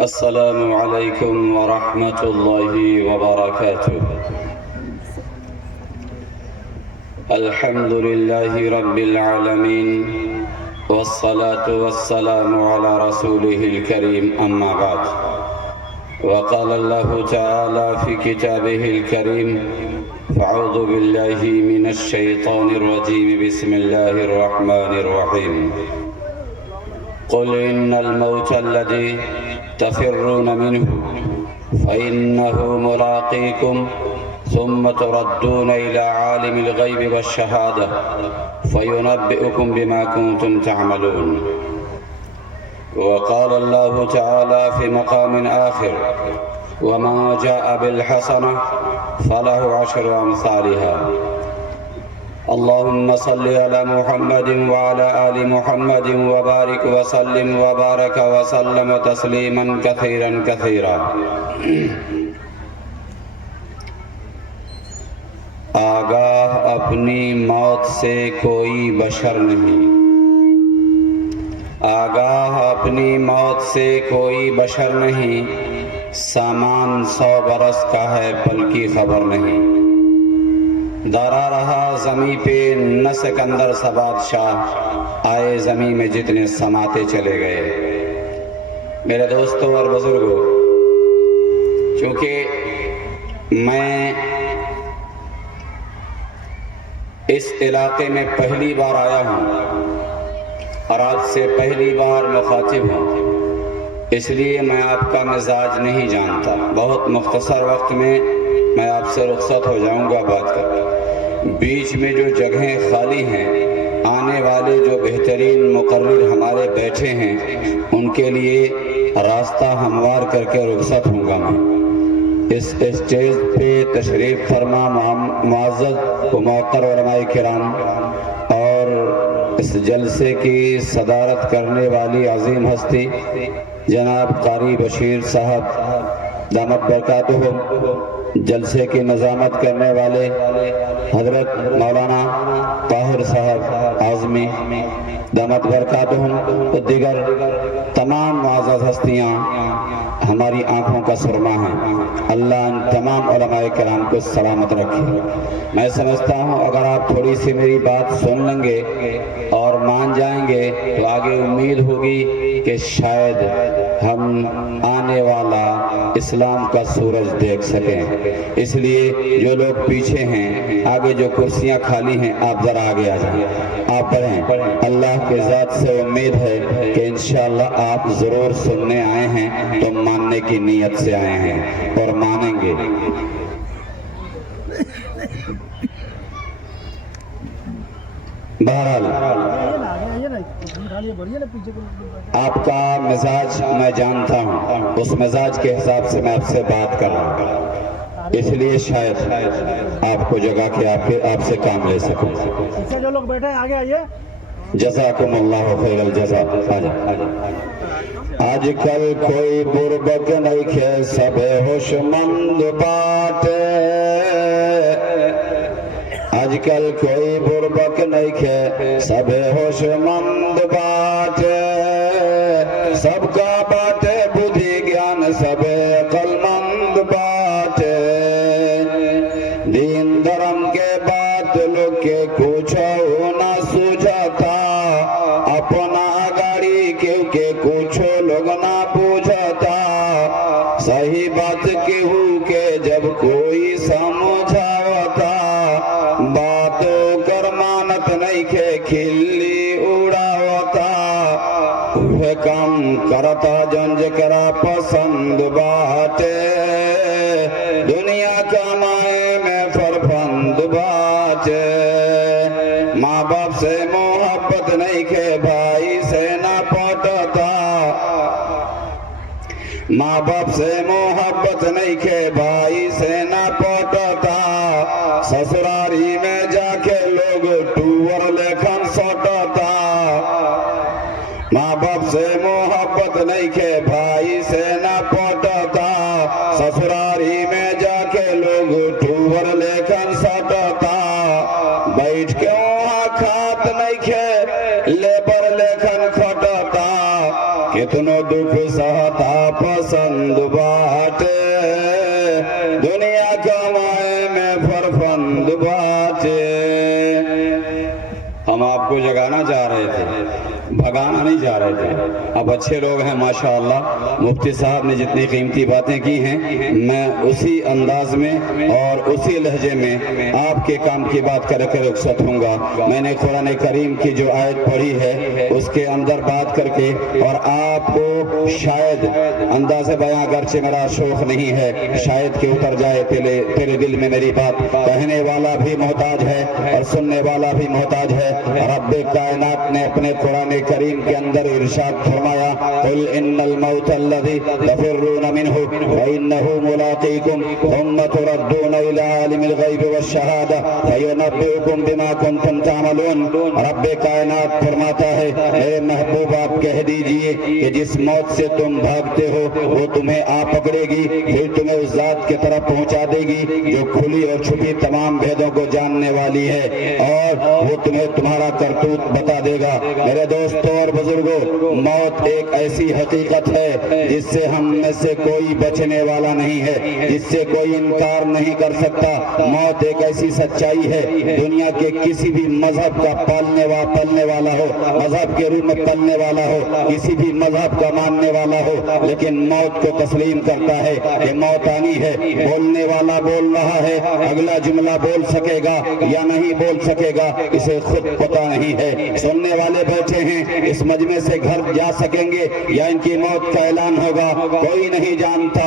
السلام عليكم ورحمة الله وبركاته. الحمد لله رب العالمين والصلاة والسلام على رسوله الكريم، أما بعد. وقال الله تعالى في كتابه الكريم: فأعوذ بالله من الشيطان الرجيم، بسم الله الرحمن الرحيم. قل إن الموت الذي تفرون منه فإنه ملاقيكم ثم تردون إلى عالم الغيب والشهادة فينبئكم بما كنتم تعملون. وقال الله تعالى في مقام آخر: وما جاء بالحسنة فله عشر أمثالها. اللهم صل على محمد وعلى آل محمد وبارك وسلم وبارك وسلم تسليما كثيرا كثيرا. آگاہ اپنی موت سے کوئی بشر نہیں، آگاہ اپنی موت سے کوئی بشر نہیں، سامان 100 برس کا ہے پل کی خبر نہیں. دارا رہا زمیں پہ نہ سکندر سا بادشاہ، آئے زمیں میں جتنے سماتے چلے گئے. میرے دوستوں اور بزرگوں، چونکہ میں اس علاقے میں پہلی بار آیا ہوں اور آپ سے پہلی بار مخاطب ہوں، اس لیے میں آپ کا مزاج نہیں جانتا. بہت مختصر وقت میں آپ سے رخصت ہو جاؤں گا بات کر. بیچ میں جو جگہیں خالی ہیں، آنے والے جو بہترین مقرر ہمارے بیٹھے ہیں، ان کے لیے راستہ ہموار کر کے رخصت ہوں گا. میں اس اسٹیج پہ تشریف فرما معزز و موقر علماء کرام اور اس جلسے کی صدارت کرنے والی عظیم ہستی جناب قاری بشیر صاحب دامت برکاتہم، جلسے کی نظامت کرنے والے حضرت مولانا طاہر صاحب اعظمی دامت برکاتہم، اور دیگر تمام معزز ہستیاں ہماری آنکھوں کا سرما ہیں. اللہ ان تمام علماء کرام کو سلامت رکھے. میں سمجھتا ہوں اگر آپ تھوڑی سی میری بات سن لیں گے اور مان جائیں گے تو آگے امید ہوگی کہ شاید ہم آنے والا اسلام کا سورج دیکھ سکیں. اس لیے جو لوگ پیچھے ہیں، آگے جو کرسیاں خالی ہیں، آپ ذرا آگے آ جائیں، آپ پڑھیں. اللہ کے ذات سے امید ہے کہ انشاءاللہ آپ ضرور سننے آئے ہیں تو ماننے کی نیت سے آئے ہیں اور مانیں گے. بہرحال آپ کا مزاج میں جانتا ہوں، اس مزاج کے حساب سے میں آپ سے بات کر رہا ہوں، اس لیے شاید آپ کو جگہ کے آپ سے کام لے سکوں. جو لوگ بیٹھے ہیں آگے آئیے. جزاکم اللہ خیر الجزا. آج کل کوئی بربک نہیں کھے، سب ہوش مند باٹے. آج کل کوئی بربک نہیں کھے، سب ہوش مند باٹے. سب کا باٹے بدھی گیان، سب عقل مند باٹے. دین دھرم کے بات لوگ کے کچھ نہ سوجھتا، اپنا گاڑی کیونکہ کچھ لوگ نہ بوجھتا. صحیح بات کہوں کہ جب کوئی سمجھاوتا، باتوں کر مانت نہیں کہ کھلی اڑاوتا. وہ کام کرتا جنج کرا پسند باٹے، دنیا کمائے میں فرفند باٹے. ماں باپ سے محبت نہیں کہ بھائی سے نہ پٹتا، ماں باپ سے محبت نہیں کہ بھائی سے نہ پٹتا. سسراری میں جا کے لوگ ٹور لیکن سوٹتا. ماں باپ سے محبت نہیں کہ بھائی سے نہ پٹتا. سسراری میں جا کے لوگ ٹور لیکن سوٹتا. بیٹھ کے وہاں کھات نہیں کہ لیبر لیکن کھٹتا. کتنوں دکھ दुख सहता पसंद बाटे, दुनिया कमाए में फरफंद बाटे। हम आपको जगाना चाह रहे थे, भगाना नहीं चाह रहे थे। अब अच्छे लोग हैं माशाअल्लाह। मुफ्ती साहब ने जितनी कीमती बातें की हैं, मैं उसी अंदाज में और उसी लहजे में आपके काम की बात करके रुखसत होऊंगा। मैंने कुरान करीम की जो आयत पढ़ी है उसके अंदर बात करके, और आपको शायद अंदाज़े बयां अगरचे मेरा शौक नहीं है, शायद कि उतर जाए तेरे दिल में मेरी बात। कहने वाला भी मोहताज है और सुनने वाला भी मोहताज है। रब्बे कायनात ने अपने कुरान करीम के अंदर इरशाद फरमाया, कुल इन्नल मौत अल्लज़ी तफिर्रून मिन्हु व इन्नहु मुलाक़ीकुम सुम्मा तुरद्दून इला आलिमिल गैबि वश्शहादा फयुनब्बिउकुम बिमा कुंतुम तामलून। रब्बे कायनात फरमाता है, मेरे महबूब आप कह दीजिए कि जिस मौत से तुम भागते हो वो तुम्हें आ पकड़ेगी, फिर तुम्हें उस जात की तरफ पहुंचा देगी जो खुली और छुपी तमाम भेदों को जानने वाली है, और वो तुम्हें तुम्हारा करतूत बता देगा। मेरे दोस्तों और बुजुर्गों, मौत एक ऐसी हकीकत है जिससे हम में से कोई बचने वाला नहीं है, जिससे कोई इनकार नहीं कर सकता। मौत एक ऐसी सच्चाई है, दुनिया के किसी भी मजहब का पलने वाला हो, मजहब के रूप में पलने वाला हो, किसी भी मजहब का मानने वाला हो, लेकिन मौत को तस्लीम करता है कि मौत आनी है। बोलने वाला बोल रहा है, अगला जुमला बोल सकेगा या नहीं बोल सकेगा इसे खुद पता नहीं है। सुनने वाले बैठे हैं, इस मजमे से घर जा सकेंगे या इनकी मौत का ऐलान होगा, कोई नहीं जानता।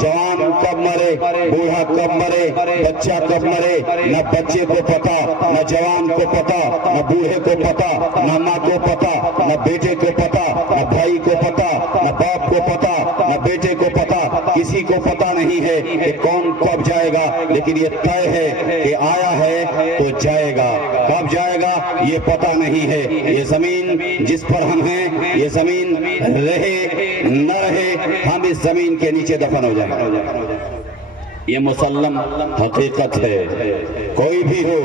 जवान कब मरे, बूढ़ा कब मरे, बच्चा कब मरे, न बच्चे को पता, न जवान को पता, न बूढ़े को पता, न माँ को पता, न बेटे को पता, न भाई को पता, न बाप को पता, न बेटे को पता, किसी को पता नहीं है कि कौन कब जाएगा। लेकिन ये तय है कि आया है तो जाएगा, कब जाएगा ये पता नहीं है। ये जमीन जिस पर हम हैं, ये जमीन रहे न रहे, हम इस जमीन के नीचे दफन हो जाएंगे। ये मुसल्लम हकीकत है। कोई भी हो,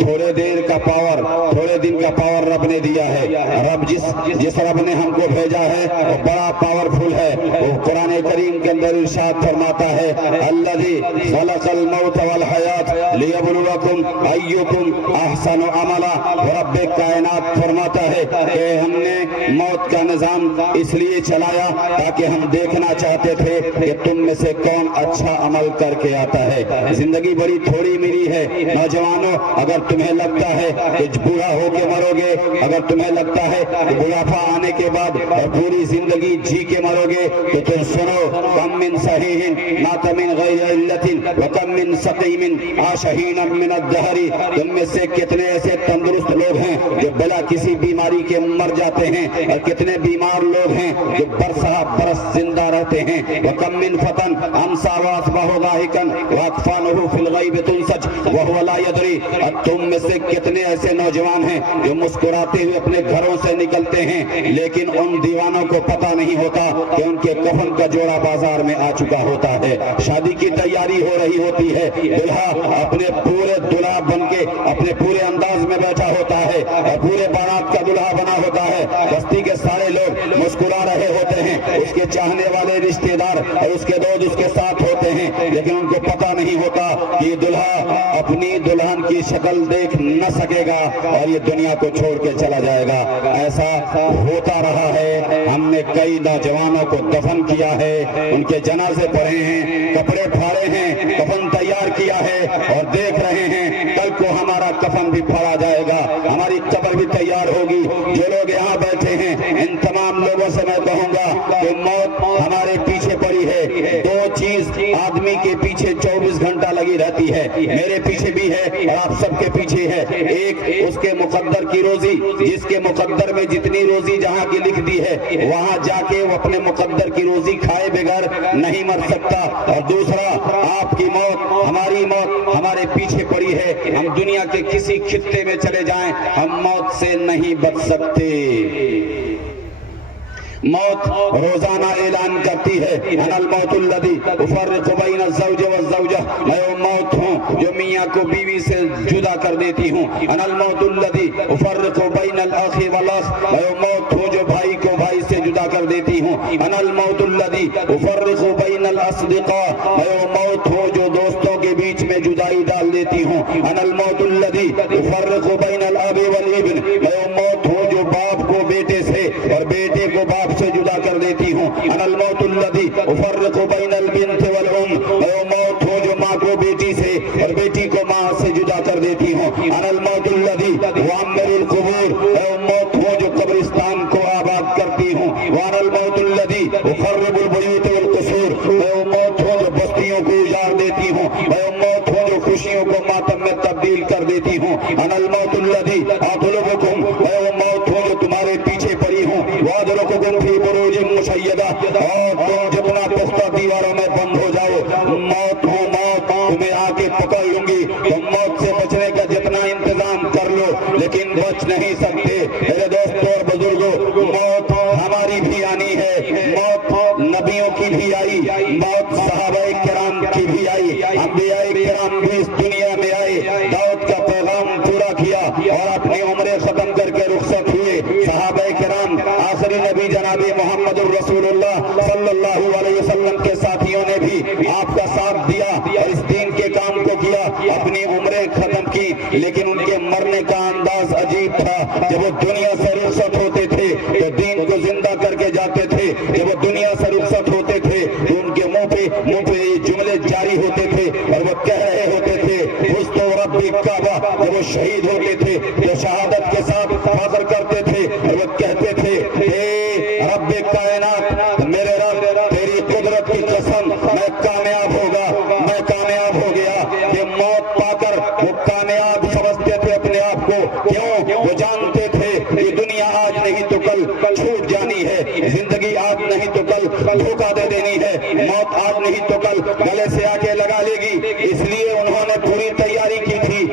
थोड़े देर का पावर, थोड़े दिन का पावर रब ने दिया है। रब जिस रब ने हमको भेजा है वो बड़ा पावरफुल है। वो कुरान करीम के अंदर इरशाद फरमाता है, अल्लज़ी खलक़ल मौत वल हयात लियब्लुवकुम अय्युकुम अहसनु अमला। रब्बे कायनात फरमाता है कि हमने मौत का निजाम इसलिए चलाया ताकि हम देखना चाहते थे कि तुम में से कौन अच्छा अमल करके आता है। जिंदगी बड़ी थोड़ी मिली है। नौजवानों, अगर तुम्हें लगता है कि बूढ़ा होके मरोगे, अगर तुम्हें लगता है कि बुढ़ापा आने के बाद और पूरी जिंदगी जी के मरोगे, तो तुम सुनो, कम मिन सहीहिन मात मिन गैरि इल्लतिन व कम मिन सकीमिन आशहीन मिन अद्दहरी। तुम में से कितने ऐसे तंदुरुस्त लोग हैं जो बिना किसी बीमारी के मर जाते हैं, और कितने बीमार लोग हैं जो बरसहा बरस जिंदा रहते हैं। व कम मिन फतन अमसा वासबहु दाहिकन व अतफानुहु फिल गैब तुनसज व हुवा ला यदरी। और तुम में से कितने ऐसे नौजवान हैं जो मुस्कुराते हुए अपने घरों से निकलते हैं, लेकिन उन दीवानों को पता नहीं होता कि उनके कफन का जोड़ा बाजार में आ चुका होता है। शादी की तैयारी हो रही होती है, दुल्हा अपने पूरे दुल्हा बनके अपने पूरे अंदाज में बैठा होता है, और पूरे बारात का दुल्हा बना होता है। बस्ती के सारे लोग मुस्कुरा रहे होते हैं, उसके चाहने वाले रिश्तेदार और उसके दोस्त उसके साथ होते हैं, लेकिन उनको पता नहीं होता कि दुल्हा अपनी दुल्हन की शक्ल देख न सकेगा और ये दुनिया को छोड़ के चला जाएगा। ऐसा होता रहा है। हमने कई नौजवानों को दफन किया है, उनके जनाजे पढ़े हैं, कपड़े फाड़े हैं, कफन तैयार किया है, और देख रहे हैं कल को हमारा कफन भी फाड़ा जाएगा, हमारी कब्र भी तैयार होगी। जो लोग यहाँ बैठे हैं, इन तमाम लोगों से मैं कहूँगा कि मौत हमारे पीछे पड़ी है। दो चीज आदमी के पीछे 24 घंटा लगी रहती है, मेरे पीछे भी है और आप सबके पीछे है। एक उसके मुकद्दर की रोजी, जिसके मुकद्दर में जितनी रोजी जहाँ की लिख दी है वहाँ जाके वो अपने मुकद्दर की रोजी खाए बगैर नहीं मर सकता। और दूसरा, आपकी मौत, हमारी मौत हमारे पीछे पड़ी है। हम दुनिया के किसी खित्ते में चले जाएं, हम मौत से नहीं बच सकते। मौत रोजाना ऐलान करती है, अनल मौतुल्लज़ी उफ़र्रिक़ु बैन अज़्ज़ौज वज़्ज़ौजा। मैं वो मौत हूँ जो मियाँ को बीवी से जुदा कर देती हूँ। अनल मौतुल्लज़ी उफ़र्रिक़ु बैन अल-अख़ी वल-अख़। मैं वो मौत हूँ जो भाई को भाई से जुदा कर देती دیتی ہوں انا الموت الذی افرق بین الاصدقاء میں وہ موت ہوں جو دوستوں کے بیچ میں جدائی ڈال دیتی ہوں انا الموت الذی افرق بین الاب والابن میں وہ موت ہوں جو باپ کو بیٹے سے اور بیٹے کو باپ سے جدا کر دیتی ہوں انا الموت الذی افرق بین البنت والام میں وہ موت ہوں جو ماں کو بیٹی سے اور بیٹی کو ماں سے جدا کر دیتی ہوں انا الموت الذی وعمر القبور میں وہ موت ہوں جو قبرستان کو آباد کرتی ہوں وانا الموت الذی اخرب البیوت والقصور میں وہ موت ہوں جو بستیوں کو اجاڑ دیتی ہوں میں وہ موت ہوں جو خوشیوں کو ماتم میں تبدیل کر دیتی ہوں انا الموت الذی اطلبکم میں وہ موت ہوں جو تمہارے پیچھے پڑی ہوں وادرککم فی بروج مشیدہ اور تم جتنا پختہ دیواروں میں بند ہو جاؤ موت ہوں موت تمہیں آ کے پکڑ لوں گی تم موت سے بچنے کا جتنا انتظام کر لو لیکن بچ نہیں سکتے میرے دوستوں اور بزرگوں موت ہماری بھی آنی ہے موت نبیوں کی بھی آئی موت صحابہ کرام کی بھی آئی انبیاء کرام بھی اس دنیا میں آئے دعوت کا پیغام پورا کیا اور اپنی عمریں ختم کر کے رخصت ہوئے صحابہ کرام آخری نبی جناب محمد الرسول اللہ صلی اللہ علیہ وسلم کے ساتھیوں نے بھی آپ کا ساتھ دیا اور اس دین کے کام کو کیا اپنی عمریں ختم کی لیکن ان کے مرنے کا انداز عجیب تھا جب وہ دنیا سے رخصت ہوتے تھے تو دین کو زندہ کر کے جاتے تھے جب وہ دنیا سے رخصت ہوتے تھے تو ان کے منہ پہ یہ جملے جاری ہوتے تھے اور وہ کہہ رہے ہوتے تھے فزت رب الکعبہ جب وہ شہید ہوتے تھے تو شہادت کے ساتھ فخر کرتے تھے اور وہ کہتے تھے اے رب کائنات میرے رب تیری قدرت کی قسم میں کامیاب ہو گیا کہ موت پا کر وہ کامیاب سمجھتے تھے اپنے آپ کو کیوں وہ جانتے تھے یہ دنیا آج نہیں تو کل چھوٹ جانی ہے زندگی آج نہیں تو کل دھوکہ دے دینی ہے موت آج نہیں تو کل گلے سے آ کے لگا لے گی اس لیے انہوں نے پوری تیاری کی تھی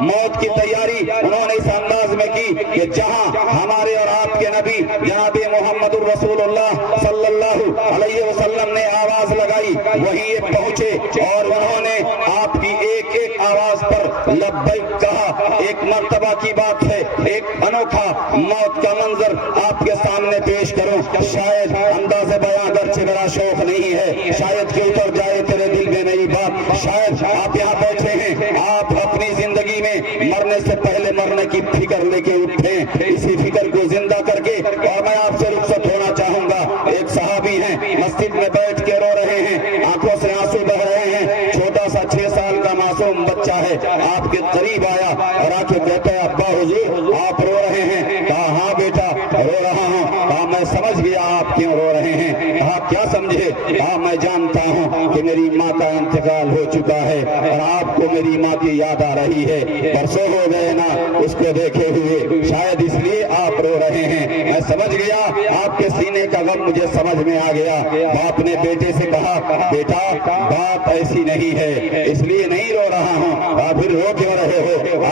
موت کی تیاری انہوں نے اس انداز میں کی کہ جہاں ہمارے اور آپ کے نبی جناب محمد الرسول اللہ صلی اللہ علیہ وسلم نے آواز لگائی وہیں یہ پہنچے اور انہوں نے آپ کی ایک ایک آواز پر لبیک کہا ایک مرتبہ کی بات ہے ایک انوکھا موت کا منظر آپ کے سامنے پیش کروں شاید انداز بیان اگرچہ میرا شوق نہیں ہے شاید کہ اتر جائے تیرے دل میں نئی بات شاید آپ یہاں بیٹھے ہیں آپ اپنی زندگی میں مرنے سے پہلے مرنے کی فکر لے کے اٹھے اسی فکر کو زندہ کر کے اور میں آپ سے رخصت ہونا چاہوں گا ایک صحابی ہیں مسجد میں بیٹھ کے رو رہے ہیں آنکھوں سے آنسو بہ رہے ہیں چھوٹا سا 6 سال کا معصوم بچہ ہے آپ کے قریب آیا اور آ کے کہتا ہے ابا حضور آپ رو رہے ہیں کہا ہاں بیٹا رو رہا ہوں کہا میں سمجھ گیا آپ کیوں رو رہے ہیں کہا کیا سمجھے کہا میں جانتا ہوں کہ میری ماں کا انتقال ہو چکا ہے اور آپ کو میری ماں کی یاد آ رہی ہے برسوں ہو گئے نا اس کو دیکھے ہوئے شاید اس لیے آپ رو رہے ہیں میں سمجھ گیا آپ کے سینے کا غم مجھے سمجھ میں آ گیا باپ نے بیٹے سے کہا بیٹا بات ایسی نہیں ہے اس لیے نہیں رو رہا ہوں آپ پھر رو کیوں رہے ہو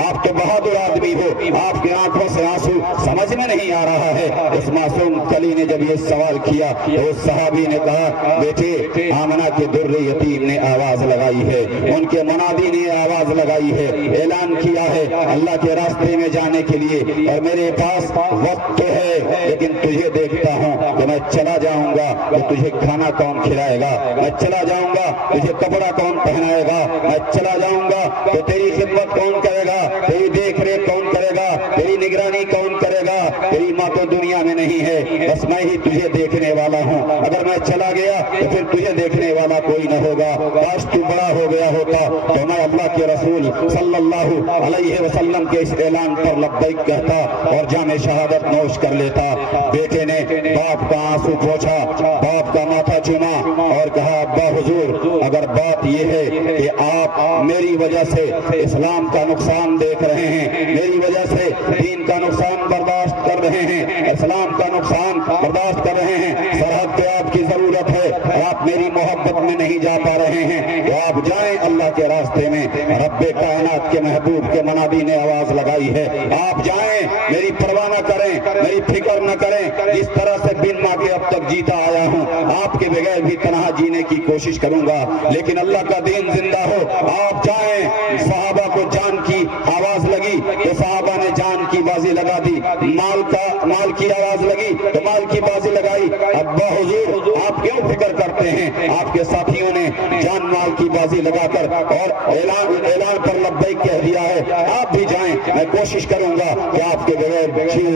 آپ تو بہادر آدمی ہو آپ کی آنکھوں سے آنسو سمجھ میں نہیں آ رہا ہے اس معصوم کلی نے جب یہ سوال کیا تو اس صحابی نے کہا بیٹے آمنہ کے در یتیم نے آواز لگائی ہے ان کے منادی نے آواز لگائی ہے اعلان کیا ہے اللہ کے راستے میں جانے کے لیے اور میرے پاس وقت تو ہے لیکن تجھے دیکھتا ہوں کہ میں چلا جاؤں گا تو تجھے کھانا کون کھلائے گا میں چلا جاؤں گا تجھے کپڑا کون پہنائے گا میں چلا جاؤں گا تو تیری خدمت کون کرے گا تیری دیکھ ریکھ کون کرے گا تیری نگرانی کون کرے گا تیری ماں تو دنیا میں نہیں ہے بس میں ہی تجھے دیکھنے والا ہوں اگر میں چلا گیا تو پھر تجھے دیکھنے والا کوئی نہ ہوگا کاش تو بڑا ہو گیا ہوتا تو میں اللہ کے رسول صلی اللہ علیہ وسلم کے اس اعلان پر لبیک کہتا اور جام شہادت نوش کر لیتا بیٹے نے باپ کا آنسو پوچھا باپ کا ماتھا چوما اور کہا ابا حضور اگر بات یہ ہے کہ آپ میری وجہ سے اسلام کا نقصان دیکھ رہے ہیں میری وجہ سے دین کا نقصان برداشت کر رہے ہیں اسلام کا نقصان برداشت کر رہے ہیں سرحد پہ آپ کی ضرورت ہے اور آپ میری محبت میں نہیں جا پا رہے ہیں تو آپ جائیں اللہ کے راستے میں رب کائنات کے محبوب کے منادی نے آواز لگائی ہے آپ جائیں میری پرواہ نہ کریں میری فکر نہ کریں جس طرح سے بن ماں کے اب تک جیتا آیا ہوں آپ کے بغیر بھی تنہا جینے کی کوشش کروں گا لیکن اللہ کا دین زندہ ہو آپ جائیں صحابہ کو جان کی آواز لگی تو صحابہ نے جان کی بازی لگا دی مال کی آواز لگی تو مال बाहुजूर आप क्यों फिक्र करते हैं? आपके साथियों ने जान माल की बाजी लगाकर और ऐलान पर लब्बैक कह दिया है। आप भी जाएं, मैं कोशिश करूंगा कि आपके बगैर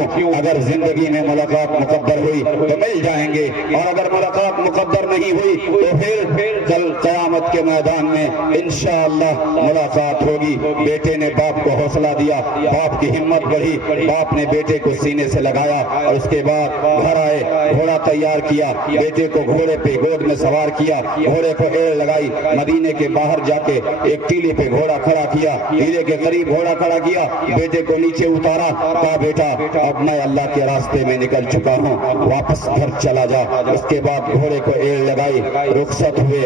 क्यों, अगर जिंदगी में मुलाकात मुकद्दर हुई तो मिल जाएंगे, और अगर मुलाकात मुकद्दर नहीं हुई तो फिर कल क़यामत के मैदान में इंशाअल्लाह मुलाकात होगी। बेटे ने बाप को हौसला दिया, बाप की हिम्मत बढ़ी, बाप ने बेटे को सीने से लगाया और उसके बाद घर आए, घोड़ा तैयार किया, बेटे को घोड़े पे गोद में सवार किया, घोड़े को एड़ लगाई, मदीने के बाहर जाके एक टीले पे घोड़ा खड़ा किया, टीले के करीब घोड़ा खड़ा किया, बेटे को नीचे उतारा, कहा बेटा अब मैं अल्लाह के रास्ते में निकल चुका हूँ, वापस घर चला जा। उसके बाद घोड़े को एड़ लगाई, रुखसत हुए।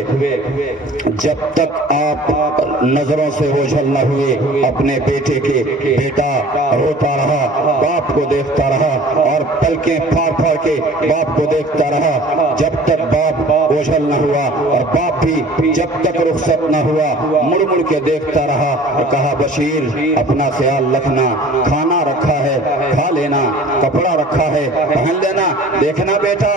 जब तक आप नजरों से ओझल न हुए अपने बेटे के, बेटा रोता रहा, बाप को देखता रहा और पलकें फाड़ फाड़ के बाप को देखता रहा। जब तक बाप ओझल न हुआ और बाप भी जब तक रुखसत न हुआ मुड़ मुड़ के देखता रहा और कहा बशीर अपना ख्याल रखना, खाना रखा है खा लेना, कपड़ा रखा है पहन लेना, देखना बेटा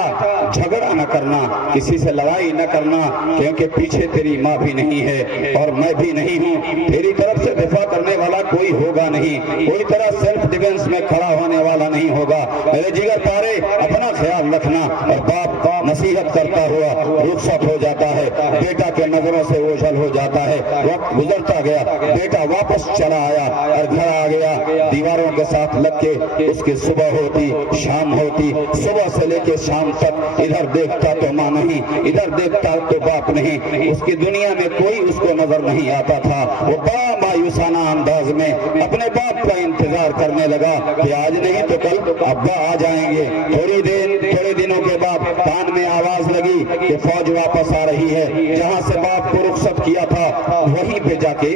झगड़ा न करना, किसी से लड़ाई न करना, क्योंकि पीछे तेरी माँ भी नहीं है और मैं भी नहीं हूँ, तेरी तरफ से दिफा करने वाला कोई होगा नहीं, कोई तरह सेल्फ डिफेंस में खड़ा होने वाला नहीं होगा। मेरे जिगर पारे अपना ख्याल रखना। और बाप नसीहत करता हुआ रुखसत हो जाता है, बेटा के नजरों से ओझल हो जाता है। वक्त गुजरता गया, बेटा वापस चला आया और घर आ गया, दीवारों के साथ लग के उसकी सुबह होती शाम होती, सुबह से लेके शाम तक इधर देखता तो माँ नहीं, इधर देखता तो बाप नहीं, उसकी दुनिया में कोई उसको नजर नहीं आता था। वो बड़ा मायूसाना अंदाज में अपने बाप का इंतजार करने लगा कि आज नहीं तो कल अब्बा आ जाएंगे। थोड़े दिनों के बाद कान में आवाज लगी कि फौज वापस आ रही है। जहां से बाप को रुखसत किया था वहीं पे जाके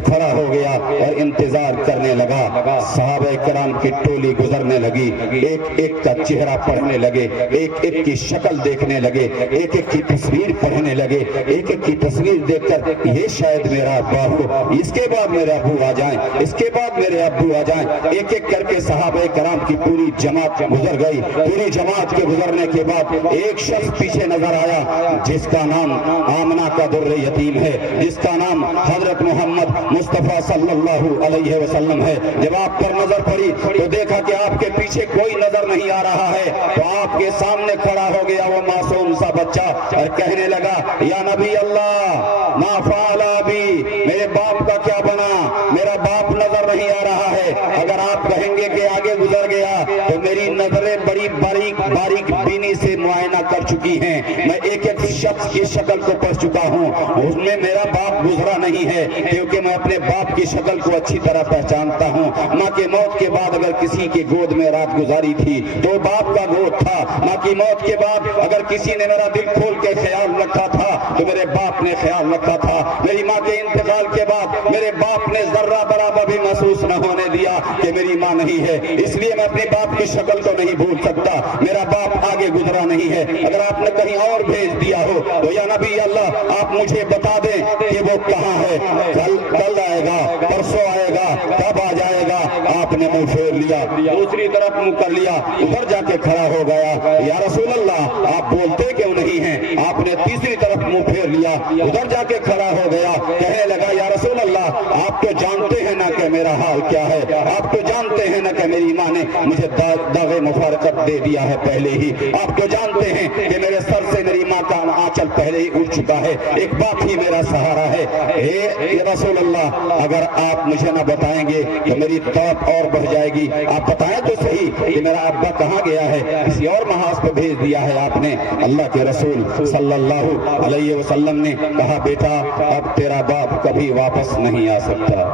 खड़ा हो गया और इंतजार करने लगा। सहाबा किराम की टोली गुजरने लगी, एक एक का चेहरा पढ़ने लगे, एक एक की शक्ल देखने लगे, एक एक की तस्वीर पढ़ने लगे, एक एक की तस्वीर देखकर ये शायद मेरा अब्बा हो, इसके बाद मेरे अब्बू आ जाएं, इसके बाद मेरे अब्बू आ जाएं। एक एक करके सहाबा किराम की पूरी जमात गुजर गई। पूरी जमात के गुजरने के बाद एक शख्स पीछे नजर आया जिसका नाम आमना का दुर्रे यतीम है, जिसका नाम हजरत मोहम्मद मुस्तफा सल्लल्लाहु अलैहि वसल्लम है। जब आप पर नजर पड़ी तो देखा कि आपके पीछे कोई नजर नहीं आ रहा है, तो आपके सामने खड़ा हो गया वो मासूम सा बच्चा और कहने लगा या नबी अल्लाह मा फ़अला बी, मेरे बाप का क्या बना, मेरा बाप नजर नहीं आ रहा है। अगर आप कहेंगे कि आगे गुजर गया तो मेरी नजरें बड़ी बारीक बीनी से मुआयना कर चुकी हैं, मैं एक एक शख्स की शक्ल को पढ़ चुका हूँ, उसमें मेरा बाप गुजरा नहीं है, क्योंकि मैं अपने बाप की शक्ल को अच्छी तरह पहचानता हूँ। माँ के मौत के बाद अगर किसी के गोद में रात गुजारी थी तो बाप का गोद था। माँ की मौत के बाद अगर किसी ने मेरा दिल खोल के ख्याल रखा था तो मेरे बाप ने ख्याल रखा था। मेरी माँ के इंतकाल के बाद मेरे बाप ने जर्रा बराबर भी महसूस न होने दिया कि मेरी माँ नहीं है, इसलिए मैं अपने बाप की शक्ल को नहीं भूल सकता। मेरा बाप आगे गुजरा नहीं है। अगर आपने कहीं और भेज दिया हो तो या नबी अल्लाह आप मुझे बता दें कि वो कहाँ है, कल आएगा, परसों आएगा, कब आ जाएगा। आपने मुंह फेर लिया, दूसरी तरफ मुंह कर लिया, उधर जाके खड़ा हो गया, या रसूल अल्लाह आप बोलते क्यों नहीं हैं। आपने तीसरी तरफ मुंह फेर लिया, उधर जाके खड़ा हो गया, कहने लगा या रसूल अल्लाह आप तो जानते हैं ना कि मेरा हाल क्या है, आप तो जानते हैं ना कि मेरी माँ ने मुझे दावे मुफारकत दे दिया है पहले ही, आप तो जानते हैं कि मेरे सर से मेरी माँ का आंचल पहले ही उठ चुका है, एक बाप ही मेरा सहारा है। हे रसूल अल्लाह अगर आप मुझे ना बताएंगे तो मेरी तड़प और बढ़ जाएगी। आप बताएं तो सही कि मेरा अब्बा कहाँ गया है, किसी और महाज पे भेज दिया है आपने। अल्लाह के रसूल सल्लल्लाहु अलैहि वसल्लम ने कहा बेटा अब तेरा बाप कभी वापस नहीं आ सकता।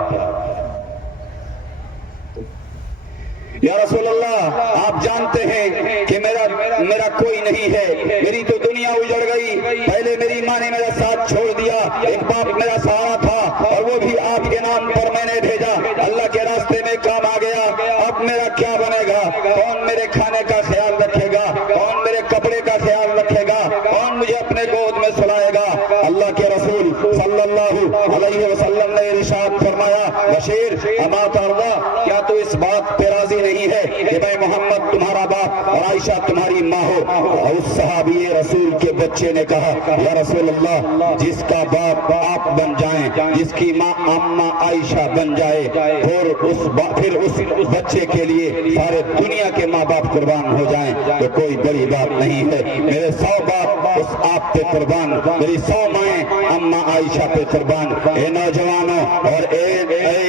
या रसूल अल्लाह आप जानते हैं कि मेरा कोई नहीं है, मेरी तो दुनिया उजड़ गई, पहले मेरी माँ ने मेरा साथ छोड़ दिया, एक बाप मेरा सहारा था और वो भी आपके नाम पर मैंने भेजा, अल्लाह के रास्ते में काम आ गया, अब मेरा क्या बनेगा, कौन मेरे खाने का ख्याल रखेगा, कौन मेरे कपड़े का ख्याल रखेगा, कौन मुझे अपने गोद में सुलाएगा। अल्लाह के रसूल सल्लल्लाहु अलैहि वसल्लम ने इरशाद फरमाया बशीर अमा तर्दा, क्या तू इस बात पे राजी नहीं है कि मैं मोहम्मद तुम्हारा बाप और आयशा तुम्हारी माँ हो। और उस सहाबी रसूल के बच्चे ने कहा, या रसूल अल्लाह, जिसका बाप आप बन जाएं, जिसकी माँ अम्मा आयशा बन जाए, फिर उस बच्चे के लिए सारे दुनिया के माँ बाप कुर्बान हो जाएं, तो कोई बड़ी बात नहीं है। मेरे 100 बाप उस आप पे कुर्बान, मेरी 100 माएँ अम्मा आयशा पे कुर्बान। ए नौजवानों और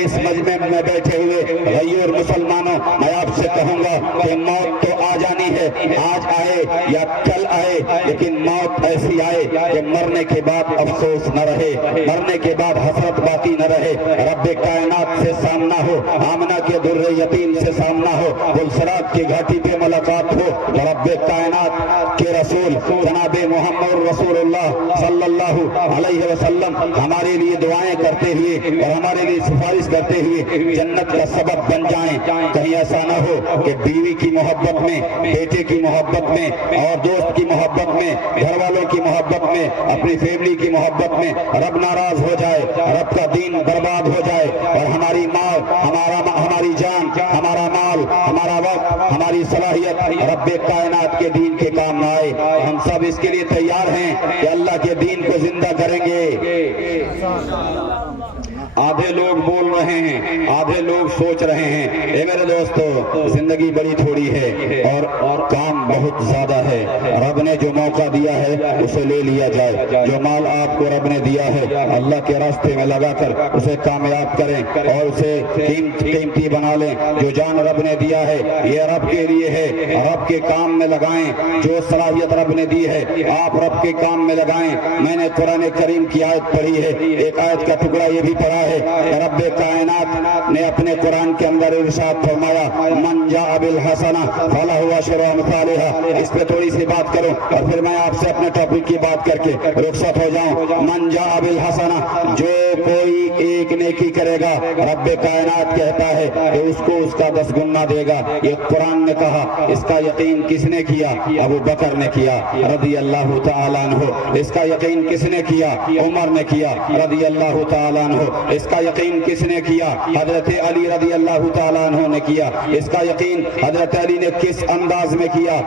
इस मजमे में बैठे हुए गैर मुसलमानों, मैं आपसे कहूंगा कि मौत तो आ जानी है, आज आए या कल आए, लेकिन मौत ऐसी आए कि मरने के बाद अफसोस न रहे, मरने के बाद हसरत बाकी न रहे। रब्बे कायनात से सामना हो, आमना के दुर्रे यतीम से सामना हो, गुलसरात की घाटी पे मुलाकात हो, रब्बे कायनात के रसूल जनाबे मोहम्मद रसूलुल्लाह सल्लल्लाहु अलैहि वसल्लम हमारे लिए दुआएं करते हुए और हमारे लिए सिफारिश करते हुए जन्नत का सबब बन जाएं। कहीं ऐसा ना हो कि बीवी की मोहब्बत में, बेटे की मोहब्बत में, और दोस्त की मोहब्बत में, घर वालों की मोहब्बत में, अपनी फैमिली की मोहब्बत में रब नाराज हो जाए, रब का दीन बर्बाद हो जाए और हमारी माल, हमारी जान, हमारा माल, हमारा वक्त, हमारी सलाहियत रब्बे कायनात के दीन के काम न आए। हम सब इसके लिए तैयार हैं कि अल्लाह के दीन को जिंदा करेंगे। आधे लोग बोल रहे हैं, आधे लोग सोच रहे हैं। ए मेरे दोस्तों, जिंदगी बड़ी थोड़ी है और काम बहुत ज्यादा है। रब ने जो मौका दिया है उसे ले लिया जाए। जो माल आपको रब ने दिया है, अल्लाह के रास्ते में लगाकर उसे कामयाब करें और उसे कीमती बना लें। जो जान रब ने दिया है ये रब के लिए है, रब के काम में लगाएं। जो सलाहियत रब ने दी है आप रब के काम में लगाएं। मैंने कुरान करीम की आयत पढ़ी है, एक आयत का टुकड़ा ये भी पढ़ा है। रब्बे कायनात ने अपने कुरान के अंदर इरशाद फरमाया, मन जाअ बिल हसना फलहु अशरु अमसालिहा। इस पे थोड़ी सी बात करूं और फिर मैं आपसे अपने टॉपिक की बात करके रुखसत हो जाऊं। मन जाअ बिल हसना, जो कोई एक नेकी करेगा रब्बे कायनात कहता है कि उसको उसका 10 गुना देगा। ये कुरान ने कहा। इसका यकीन किसने किया? अबू बकर ने किया रज़ी अल्लाह तआला अन्हु। इसका यकीन किसने किया? उमर ने किया रज़ी अल्लाह तआला अन्हु। इसका यकीन किसने किया? हजरत अली रज़ी अल्लाह तआला अन्हु ने किया। इसका यकीन हजरत अली ने किस अंदाज में किया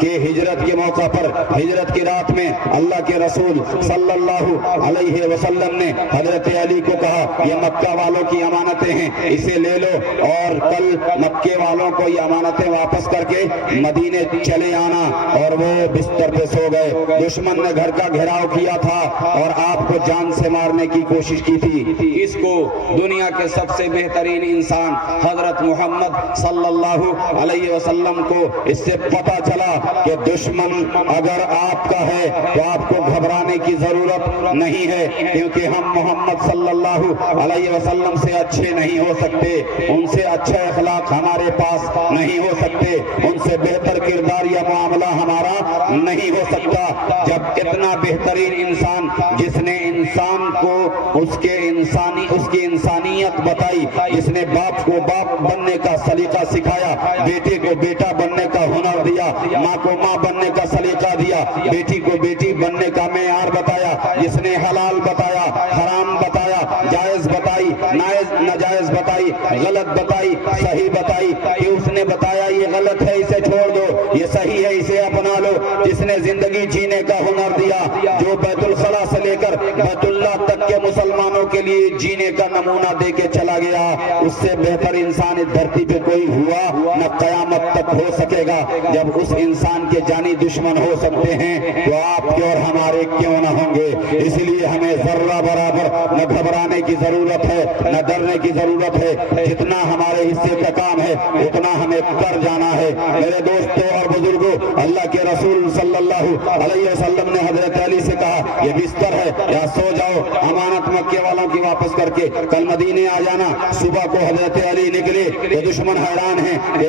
कि हिजरत के मौका पर, हिजरत की रात में अल्लाह के रसूल सल्लल्लाहु अलैहि वसल्लम ने हजरत अली को कहा, ये मक्का वालों की अमानतें हैं, इसे ले लो और कल मक्के वालों को ये अमानतें वापस करके मदीने चले आना। और वो बिस्तर पे सो गए। दुश्मन ने घर का घेराव किया था और आपको जान से मारने की कोशिश की थी। इसको दुनिया के सबसे बेहतरीन इंसान हजरत मोहम्मद सल्लल्लाहु अलैहि वसल्लम को इससे पता चला कि दुश्मन अगर आपका है तो आपको घबराने की जरूरत नहीं है, क्योंकि हम मोहम्मद सल्लल्लाहु अलैहि वसल्लम से अच्छे नहीं हो सकते, उनसे अच्छे अखलाक हमारे पास नहीं हो सकते, उनसे बेहतर किरदार या मामला हमारा नहीं हो सकता। जब इतना बेहतरीन इंसान जिसने इंसान को उसकी इंसानियत बताई, जिसने बाप को बाप बनने का सलीका सिखाया, बेटे को बेटा बनने का हुनर दिया, माँ को माँ बनने का सलीका दिया, बेटी को बेटी बनने का मेयार बताया, जिसने हलाल बताया, हराम बताया, जायज बताई, नाजायज बताई, गलत बताई, सही बताई, कि उसने बताया ये गलत है इसे छोड़ दो, ये सही है इसे अपना लो। जिसने जिंदगी जीने का हुनर दिया, जो बैतुल खला से लेकर बैतुल्लाह तक के मुसलमानों के लिए जीने का नमूना दे के चला गया, उससे बेहतर इंसान इस धरती पे कोई हुआ न कयामत तक हो सकेगा। जब उस इंसान के जानी दुश्मन हो सकते हैं तो आपके और हमारे क्यों न होंगे। इसलिए हमें जर्रा बराबर न घबराने की जरूरत है, न डरने की जरूरत है। जितना हमारे हिस्से का काम है उतना हमें कर जाना है। मेरे दोस्तों और बुजुर्गों, अल्लाह के रसूल सल्लल्लाहु अलैहि वसल्लम ने हजरत अली से कहा, ये बिस्तर है, या सो जाओ, अमानत मक्के वालों की वापस करके कल मदीने आ जाना। सुबह को हजरत अली निकले तो दुश्मन हैरान है कि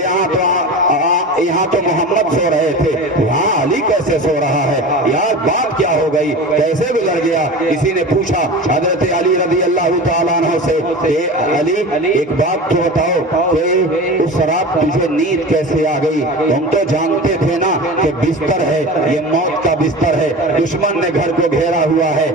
यहाँ तो मोहम्मद सो रहे थे, वहाँ अली कैसे सो रहा है, यार बात क्या हो गई, कैसे गुजर गया। किसी ने पूछा हजरत अली रज़ी अल्लाह तआला अन्हु से, کہ علی ایک بات تو بتاؤ کہ اس رات تجھے نیند کیسے آ گئی؟ ہم تو جانتے تھے نا کہ بستر ہے یہ موت کا بستر ہے، دشمن نے گھر کو گھیرا ہوا ہے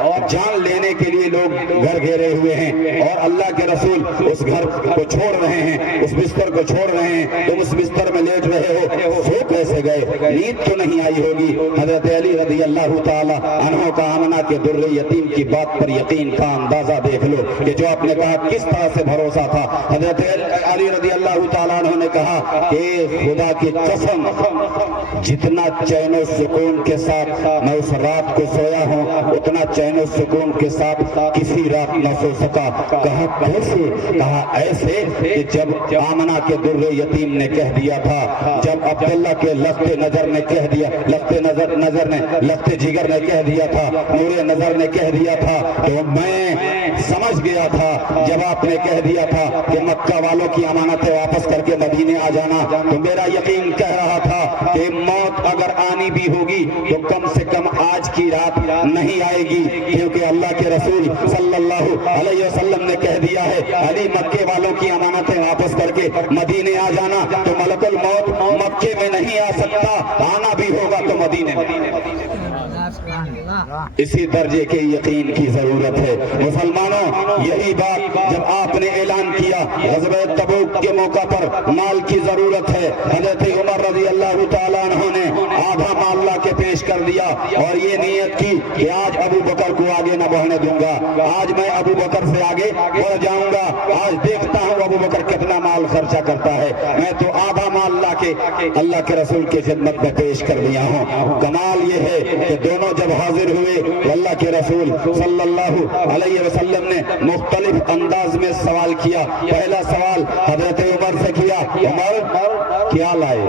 اور جان لینے کے لیے لوگ گھر گھیرے ہوئے ہیں اور اللہ کے رسول اس گھر کو چھوڑ رہے ہیں، اس بستر کو چھوڑ رہے ہیں، تم اس بستر میں لیٹ رہے ہو، سو کیسے گئے؟ نیند تو نہیں آئی ہوگی۔ حضرت علی رضی اللہ تعالی عنہ کا آمنہ کے در یتیم کی بات پر یقین کا اندازہ دیکھ لو کہ جو آپ نے کہا کس طرح سے بھروسہ تھا۔ حضرت علی رضی اللہ تعالیٰ عنہ نے کہا کہ خدا کی قسم جتنا چین و سکون کے ساتھ میں اس رات کو سویا ہوں اتنا چین و سکون کے ساتھ کسی رات نہ سو سکا۔ کہا کیسے؟ کہا ایسے کہ جب آمنہ کے در یتیم نے کہہ دیا تھا، جب عبداللہ کے لخت نظر نے کہہ دیا، لخت جگر نے کہہ دیا تھا، نور نظر نے کہہ دیا تھا، تو میں سمجھ گیا تھا جب آپ نے کہہ دیا تھا کہ مکہ والوں کی امانتیں واپس کر کے مدینے آ جانا، تو میرا یقین کہہ رہا تھا کہ موت اگر آنی بھی ہوگی تو کم سے کم آج کی رات نہیں آئے گی، کیونکہ اللہ کے رسول صلی اللہ علیہ وسلم نے کہہ دیا ہے علی مکے والوں کی امانتیں واپس کر کے مدینے آ جانا، تو ملک الموت مکے میں نہیں آ سکتا، آنا بھی ہوگا تو مدینے میں۔ اسی درجے کے یقین کی ضرورت ہے مسلمانوں۔ یہی بات جب آپ نے اعلان کیا غزوہ تبوک کے موقع پر مال کی ضرورت ہے، حضرت عمر رضی اللہ تعالیٰ عنہ نے آدھا مال لا کے پیش کر دیا اور یہ نیت کی کہ آج ابو بکر کو آگے نہ بڑھنے دوں گا، آج میں ابو بکر سے آگے بڑھ جاؤں گا، آج دیکھتا ہوں ابو بکر کتنا مال خرچہ کرتا ہے، میں تو آدھا مال لا کے اللہ کے رسول کی خدمت میں پیش کر دیا ہوں۔ کمال یہ ہے کہ دونوں جب حاضر ہوئے تو اللہ کے رسول صلی اللہ علیہ وسلم نے مختلف انداز میں سوال کیا۔ پہلا سوال حضرت عمر سے کیا، عمر کیا لائے؟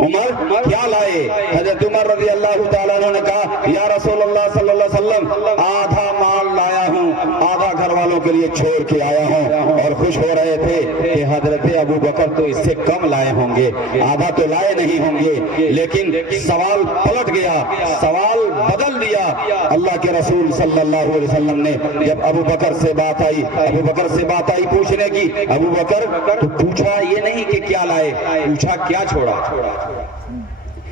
عمر کیا لائے؟ حضرت عمر رضی اللہ تعالیٰ عنہ نے کہا یا رسول اللہ صلی اللہ علیہ وسلم آدھا مال لایا ہوں، آدھا گھر والوں کے لیے چھوڑ کے آیا ہوں، اور خوش ہو رہے تھے کہ حضرت ابو بکر تو اس سے کم لائے ہوں گے، آدھا تو لائے نہیں ہوں گے، لیکن سوال پلٹ گیا، سوال بدل دیا۔ اللہ کے رسول صلی اللہ علیہ وسلم نے جب ابو بکر سے بات آئی پوچھنے کی، ابو بکر تو پوچھا یہ نہیں کہ کیا لائے، پوچھا کیا چھوڑا۔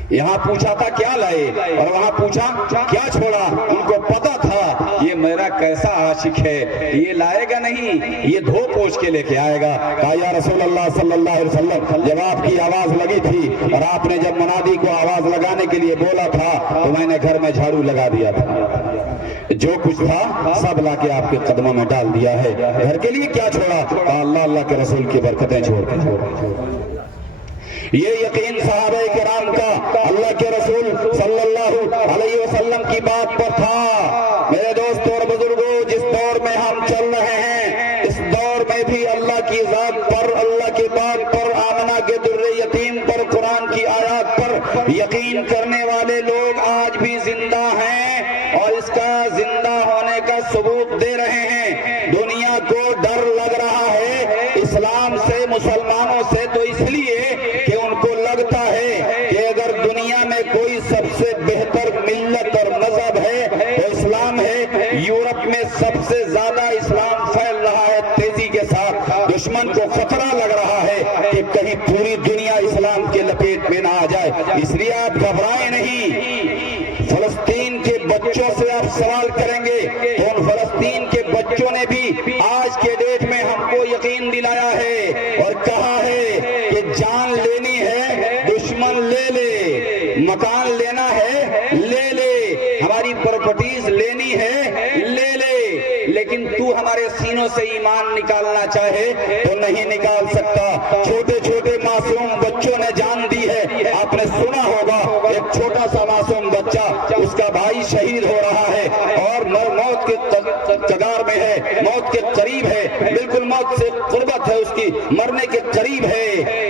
یہاں پوچھا تھا کیا لائے اور وہاں پوچھا کیا چھوڑا۔ ان کو پتا تھا یہ میرا کیسا عاشق ہے، یہ لائے گا نہیں، یہ دھو پوچھ کے لے کے آئے گا۔ کہا یا رسول اللہ صلی اللہ علیہ وسلم جب آپ کی آواز لگی تھی اور آپ نے جب منادی کو آواز لگانے کے لیے بولا تھا تو میں نے گھر میں جھاڑو لگا دیا تھا، جو کچھ تھا سب لا کے آپ کے قدموں میں ڈال دیا ہے، گھر کے لیے کیا چھوڑا؟ کہا اللہ کے رسول کی برکتیں چھوڑ کے۔ یہ یقین صحابہ کرام کا اللہ کے رسول صلی اللہ علیہ وسلم کی بات پر تھا۔ میرے دوستوں اور بزرگوں، جس دور میں ہم چل رہے ہیں اس دور میں بھی اللہ کی ذات پر، اللہ کی بات پر، آمنہ کے در یتیم پر، قرآن کی آیات پر یقین کرنے والے لوگ آج بھی زندہ ہیں اور اس کا زندہ ہونے کا ثبوت دے رہے ہیں۔ دنیا کو ڈر لگ رہا ہے اسلام سے، مسلمانوں سے، تو اس لیے کہ ان کو لگتا ہے کہ اگر دنیا میں کوئی سب سے بہتر ملت اور مذہب ہے تو اسلام ہے۔ یورپ میں سب سے زیادہ اسلام پھیل رہا ہے تیزی کے ساتھ، دشمن کو خطرہ لگ رہا ہے کہ کہیں پوری دنیا اسلام کے لپیٹ میں نہ آ جائے، اس لیے آپ گھبرائیں نہیں۔ فلسطین کے بچوں سے آپ سوال کریں گے تو ان فلسطین کے بچوں نے بھی آج کے ڈیٹ میں ہم کو یقین دلایا ہے اور کہا ہے کہ جان لینی ہے دشمن لے لے، مکان لینا ہے لے لے، ہماری پراپرٹیز لینی ہے لے لے، لیکن تو ہمارے سینوں سے ایمان نکالنا چاہے تو نہیں نکال سکتا۔ چھوٹے چھوٹے معصوم بچوں نے جان دی ہے۔ آپ نے سنا ہوگا ایک چھوٹا سا معصوم بچہ، اس کا بھائی شہید ہو رہا ہے اور موت کے کگار میں ہے، موت کے قریب ہے، بالکل موت سے قربت ہے، اس کی مرنے کے قریب ہے،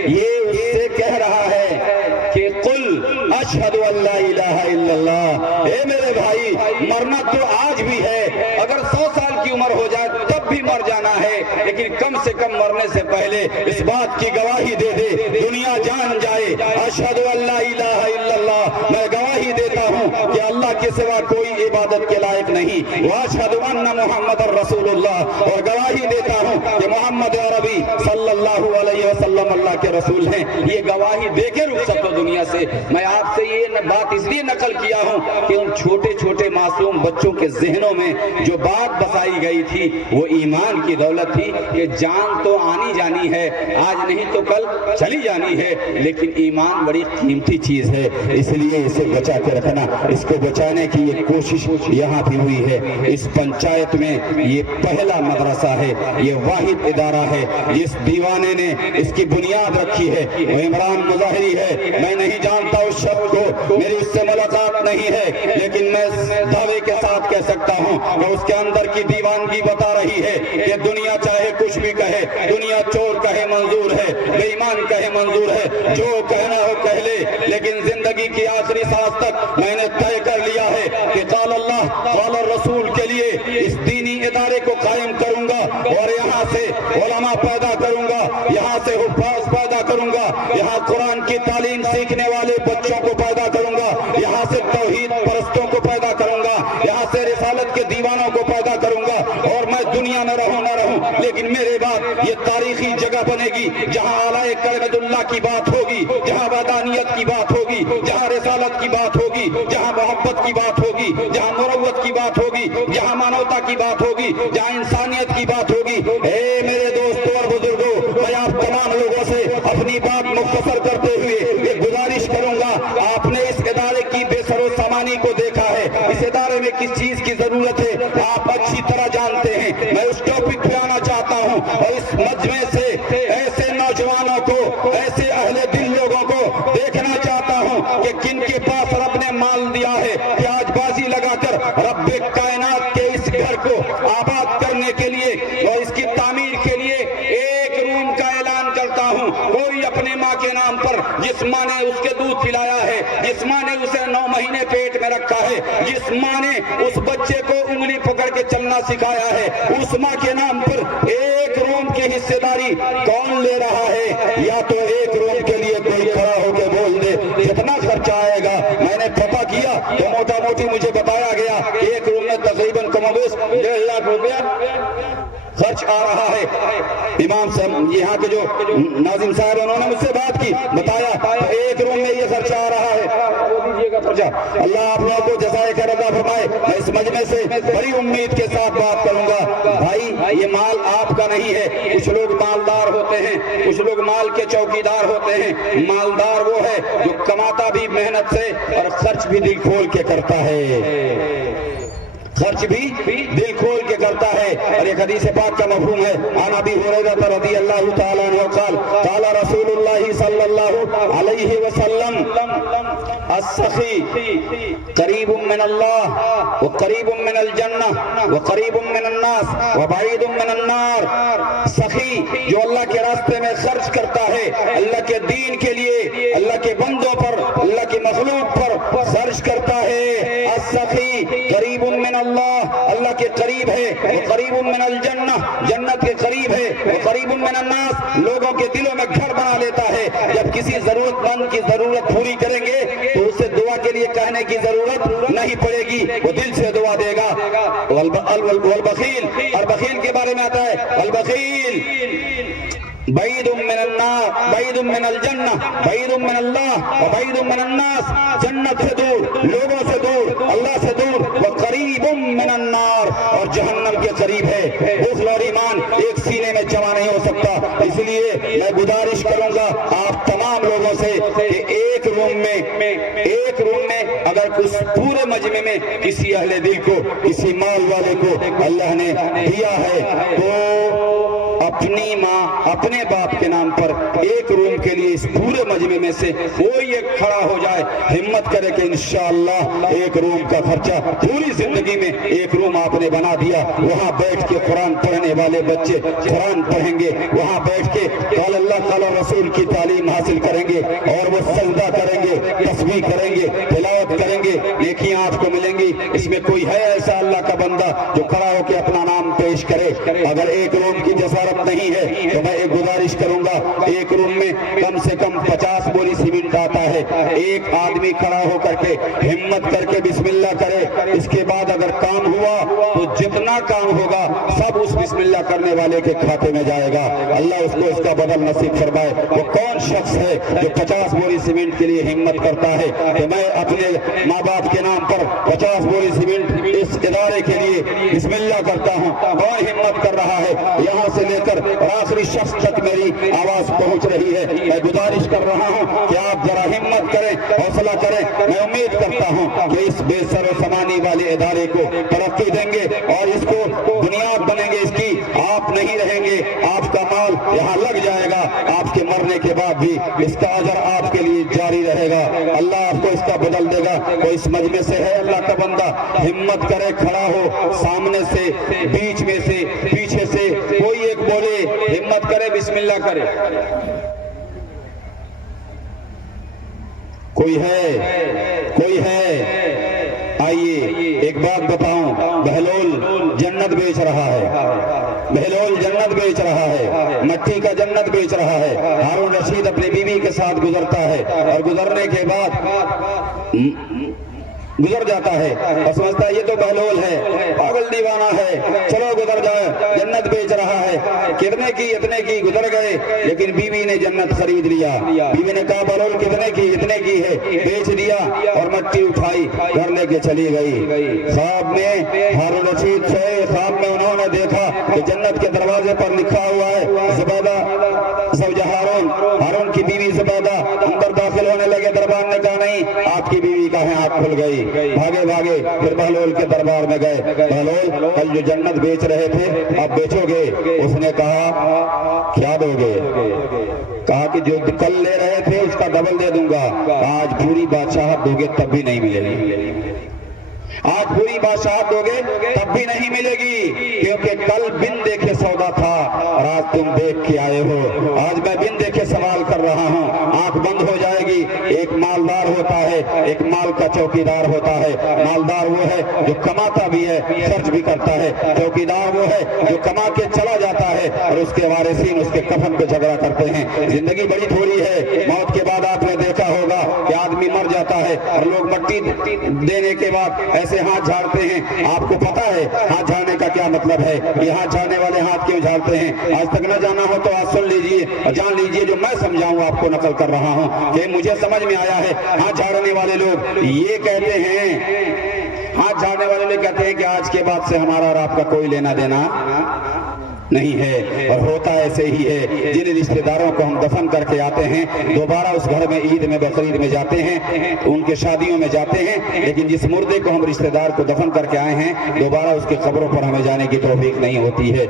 یہ اس سے کہہ رہا ہے کہ قل اشہد ان لا الہ الا اللہ۔ اے میرے بھائی، مرنا تو آج بھی ہے، اگر 100 سال کی عمر ہو جائے تب بھی مر جانا ہے، لیکن کم سے کم مرنے سے پہلے اس بات کی گواہی دے دے، دنیا جان جائے اشہد ان لا الہ الا اللہ، میں گواہی دیتا ہوں کہ اللہ کے سوا کوئی عبادت کے لائق نہیں، वअशहदु अन्ना मुहम्मदर रसूलुल्लाह, और गवाही देता हूँ कि मोहम्मद अरबी सल्लल्लाहु अलैहि वसल्लम अल्लाह के रसूल हैं। ये गवाही दे के रुक सको दुनिया से। मैं आपसे ये बात इसलिए नकल किया हूँ कि उन छोटे छोटे मासूम बच्चों के जहनों में जो बात बसाई गई थी वो ईमान की दौलत थी कि जान तो आनी जानी है, आज नहीं तो कल चली जानी है, लेकिन ईमान बड़ी कीमती चीज है, इसलिए इसे बचा के रखना। इसको बचाने की ये कोशिश यहाँ भी हुई है। इस पंचायत में ये पहला मदरसा है, ये वाहिद इदारा है जिस दीवाने ने इसकी बुनियाद रखी है वो इमरान मुजाहिरी है। मैं नहीं जानता उस शख्स को, मेरी उससे मुलाकात नहीं है, लेकिन मैं दावे के साथ कह सकता हूँ कि उसके अंदर की दीवानगी बता रही है कि दुनिया चाहे कुछ भी कहे, दुनिया चोर कहे मंजूर है, बेईमान कहे मंजूर है, जो कहना हो कह ले, लेकिन जिंदगी की आखिरी सांस तक मैंने तय कर लिया है कि काल अल्लाह काल रसूल के लिए इस दीनी इदारे को कायम करूंगा और यहाँ से उलमा पैदा करूंगा, यहाँ से हुफ्फाज पैदा करूंगा, यहाँ कुरान की तालीम सीखने वाले बच्चों को पैदा करूंगा, यहाँ से तौहीद परस्तों को पैदा करूंगा, यहाँ से रिसालत के दीवानों को पैदा करूंगा। और मैं दुनिया में रहूं न रहूं, लेकिन मेरे बाद ये तारीखी जगह बनेगी जहाँ आलाए कलमतुल्लाह की बात होगी, जहाँ वदानियत की बात होगी, जहाँ रिसालत की बात होगी, जहाँ मोहब्बत की बात होगी, जहाँ मुरव्वत की बात होगी, जहाँ मानवता की बात होगी, जहाँ इंसानियत की बात होगी। ए मेरे दोस्तों और बुजुर्गों, मैं आप तमाम लोगों से अपनी बात मुख्तसर करते हुए ये गुजारिश करूंगा, आपने इस इदारे की बेसरो सामानी को देखा है, इस इदारे में किस चीज की जरूरत है आप अच्छी तरह जानते हैं। मैं उस टॉपिक पे आना चाहता हूं और इस मजमे से ऐसे नौजवानों को, ऐसे अहले दिल लोगों को देखना चाहता हूं कि किन के पास रब ने माल दिया है कि आज बाजी लगाकर रब्बे कायनात के इस घर को आबाद करने के लिए और इसकी तामीर के लिए एक रूम का ऐलान करता हूं। कोई अपने माँ के नाम पर, जिस माँ ने उसके दूध पिलाया है, जिस माँ ने उसे 9 महीने पेट में रखा है, जिस माँ ने उस बच्चे को उंगली पकड़ के चलना सिखाया है, उस माँ के नाम पर एक रूम की हिस्सेदारी कौन ले रहा है? या तो एक रूम के लिए कोई खड़ा होकर बोल दे कितना खर्चा आएगा। मैंने पता किया तो मोटा मोटी मुझे बताया गया कि एक रूम में तकरीबन कमोबेश 1.5 लाख रुपया खर्च आ रहा है। इमाम साहब यहाँ के जो नाजिम साहब उन्होंने मुझसे बात की, बताया एक रूम में ये खर्चा आ रहा है, वो दीजिएगा खर्चा। अल्लाह आप लोगों को जज़ाए खैर अता फरमाए। मैं इस मजमे से बड़ी उम्मीद के साथ बात करूंगा। भाई ये माल आपका नहीं है, कुछ लोग मालदार होते हैं, कुछ लोग माल के चौकीदार होते हैं। मालदार वो है जो कमाता भी मेहनत से और खर्च भी दिल खोल के करता है, खर्च भी दिल खोल के करता है। और एक हदीस पाक का मफहूम है, आन अबी हुरैरा रज़ियल्लाहु तआला अन्हु क़ाल क़ाल रसूलुल्लाह सल्लल्लाहु अलैहि वसल्लम अस्सखी करीबुम मिनल्लाह व करीबुम मिनल जन्नह व करीबुम मिनन नास व बईदुम मिनन नार। सखी जो अल्लाह के रास्ते में खर्च करता है, अल्लाह के दीन के लिए, अल्लाह के बंदों पर, अल्लाह की मखलूक पर खर्च करता है। अस्सखी करीबुम मिन अल्लाह, अल्लाह के करीब है, वो करीबुम मिनल जन्नह, जन्नत के करीब है, वो करीबुम मिनन नास, लोगों के दिलों में घर बना लेता है। जब किसी जरूरतमंद की जरूरत पूरी करेंगे तो उसे दुआ के लिए कहने की जरूरत नहीं पड़ेगी, वो दिल से दुआ देगा। वल बखील, और बखील के बारे में आता है वल बखील बईदुम मिनन नार, बईदुम मिनल जन्नह, बईदुम मिनल्लाह व बईदुम मिनन नास। जन्नत से दूर, लोगों से दूर, अल्लाह से दूर, व करीबुम मिनन नार, और जहन्नम के करीब है। बुग़्ल और ईमान एक सीने में जमा नहीं हो सकता। इसलिए मैं गुजारिश करूंगा आप तमाम लोगों से कि एक रूम में अगर उस पूरे मजमे में किसी अहले दिल को, किसी माल वाले को अल्लाह ने दिया है तो अपनी माँ, अपने बाप के नाम पर एक रूम के लिए इस पूरे मजमे में से कोई एक खड़ा हो जाए, हिम्मत करे कि इंशाअल्लाह एक रूम का खर्चा पूरी जिंदगी में एक रूम आपने बना दिया। वहाँ बैठ के कुरान पढ़ने वाले बच्चे कुरान पढ़ेंगे, वहाँ बैठ के काल अल्लाह काल रसूल की तालीम हासिल करेंगे और वो सजदा करेंगे, तस्बीह करेंगे, तिलावत करेंगे, नेकियां आपको मिलेंगी। इसमें कोई है ऐसा अल्लाह का बंदा जो खड़ा होकर अपना नाम पेश करे? अगर एक रूम की जसारत नहीं है तो मैं एक गुजारिश करूंगा, एक रूम में कम से कम 50 बोरी सीमेंट आता है, ہے ایک آدمی کھڑا ہو کر کے ہمت کر کے بسم اللہ کرے، اس کے بعد اگر کام ہوا تو جتنا کام ہوگا سب اس بسم اللہ کرنے والے کے کھاتے میں جائے گا۔ اللہ اس کو اس کا بدل نصیب فرمائے۔ وہ کون شخص ہے جو 50 بوری سیمنٹ کے لیے ہمت کرتا ہے کہ میں اپنے ماں باپ کے نام پر 50 بوری سیمنٹ اس ادارے کے لیے بسم اللہ کرتا ہوں؟ کون ہمت کر رہا ہے؟ یہاں سے لے کر آخری شخص تک میری آواز پہنچ رہی ہے۔ میں گزارش کر رہا ہوں کہ آپ ذرا ہمت کریں، حوصلہ کریں۔ میں امید کرتا ہوں کہ اس بے سر و سامانی والے ادارے کو ترقی دیں گے اور اس کو بنیاد بنیں گے اس کی۔ آپ نہیں رہیں گے، آپ کا مال یہاں لگ جائے گا، آپ کے مرنے کے بعد بھی اس کا اجر آپ کے لیے جاری رہے گا۔ اللہ آپ کو اس کا بدل دے گا۔ کوئی اس مجمع سے ہے اللہ کا بندہ، ہمت کرے، کھڑا ہو، سامنے سے، بیچ میں سے، پیچھے سے کوئی ایک بولے، ہمت کرے، بسم اللہ کرے۔ کوئی ہے؟ کوئی ہے؟ آئیے ایک بات بتاؤں، بہلول جنت بیچ رہا ہے، بہلول جنت بیچ رہا ہے، مٹی کا جنت بیچ رہا ہے۔ ہارون رشید اپنی بیوی کے ساتھ گزرتا ہے اور گزرنے کے بعد گزر جاتا ہے اور سمجھتا ہے یہ تو بہلول ہے، پاگل دیوانہ ہے، چلو گزر جائے، جنت بیچ رہا ہے۔ کتنے کی؟ اتنے کی، گزر گئے، لیکن بیوی نے جنت خرید لیا۔ بیوی نے کہا بہلول کتنے کی؟ اتنے کی ہے، بیچ دیا اور مٹی اٹھائی گھر لے کے چلی گئی۔ خواب میں ہارون رشید سوئے، خواب میں انہوں نے دیکھا کہ جنت کے دروازے پر لکھا ہوا ہے زبیدہ زوجہ ہارون، ہارون کی بیوی زبیدہ۔ اندر داخل ہونے لگے، دربار نے کہا نہیں آپ کی بیوی کا ہے، آنکھ کھل گئی۔ بھاگے بھاگے پھر بہلول کے دربار میں گئے، بہلول کل جو جنت بیچ رہے تھے اب بیچو گے؟ اس نے کہا کیا دو گے؟ کہا کہ جو کل لے رہے تھے اس کا ڈبل دے دوں گا۔ آج پوری بادشاہت دو گے تب بھی نہیں ملے گی، آج پوری بادشاہت دو گے تب بھی نہیں ملے گی، کیونکہ کل بن دیکھے سودا تھا اور آج تم دیکھ کے آئے ہو۔ آج میں بن دیکھے سوال کر رہا ہوں، آنکھ بند ہو جائے گی۔ ایک مالدار ہوتا ہے، ایک مال کا چوکیدار ہوتا ہے۔ مالدار وہ ہے جو کماتا بھی ہے، خرچ بھی کرتا ہے۔ چوکیدار وہ ہے جو کما کے چلا جاتا ہے اور اس کے وارثین اس کے کفن پہ جھگڑا کرتے ہیں۔ زندگی بڑی تھوڑی ہے، موت کے بعد آپ نے دیکھا ہوگا کہ آدمی مر جاتا ہے اور لوگ مٹی دینے کے بعد ایسے ہاتھ جھاڑتے ہیں۔ آپ کو پتا ہے ہاتھ جھاڑنے کا کیا مطلب ہے؟ یہ ہاتھ جھاڑنے والے ہاتھ کیوں جھاڑتے ہیں؟ آج تک نہ جانا ہو تو آج سن لیجئے اور جان لیجئے، جو میں سمجھاؤں آپ کو نقل کر رہا ہوں کہ مجھے سمجھ میں آیا ہے۔ ہاتھ جھاڑنے والے لوگ یہ کہتے ہیں، ہاتھ جھاڑنے والے لوگ کہتے ہیں کہ آج کے بعد سے ہمارا اور آپ کا کوئی لینا دینا نہیں ہے۔ اور ہوتا ایسے ہی ہے، جن رشتہ داروں کو ہم دفن کر کے آتے ہیں دوبارہ اس گھر میں عید میں بقرعید میں جاتے ہیں، ان کے شادیوں میں جاتے ہیں، لیکن جس مردے کو ہم رشتہ دار کو دفن کر کے آئے ہیں دوبارہ اس کی قبروں پر ہمیں جانے کی توفیق نہیں ہوتی ہے۔